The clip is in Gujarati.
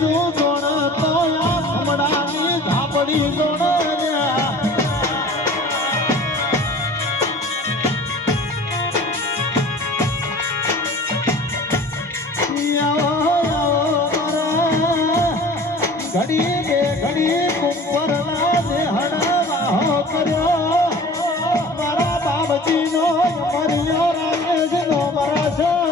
બીજું જોણ તો આ ખમડાની ધાપડી જોણ ઘડી બે ઘડી કુંવરના દેહડા કર્યો મારા બાપજીનો મર્યો રામે છે નો મરા છે